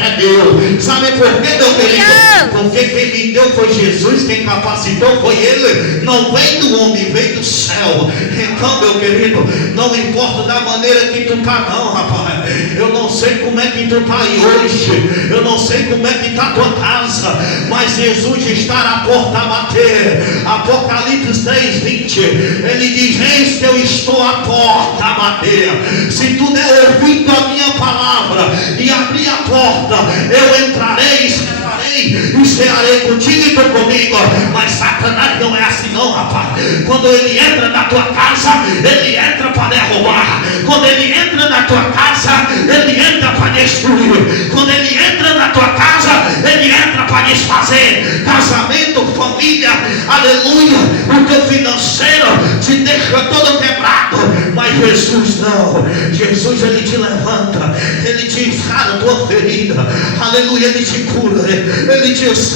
é meu. Sabe por quê, meu querido? Porque quem me deu foi Jesus, quem capacitou foi Ele. Não vem do homem, vem do céu. Então, meu querido, não importa da maneira que tu está não, rapaz. Eu não sei como é que tu está aí hoje. Eu não sei como é que está a tua casa. Mas Jesus está à porta a bater. Apocalipse 3:20. Ele diz: eis que eu estou à porta a bater. Se tu der ouvido a minha palavra e abrir a porta, eu entrarei e cearei contigo e tu comigo. Mas Satanás não é assim não, rapaz. Quando ele entra na tua casa, ele entra para derrubar. Quando ele entra na tua casa, ele entra para destruir. Quando ele entra na tua casa, ele entra para desfazer. Casamento, família, aleluia. O teu financeiro te deixa todo quebrado. Mas Jesus não. Jesus, ele te levanta, ele te sara a tua ferida, aleluia, ele te cura, ele te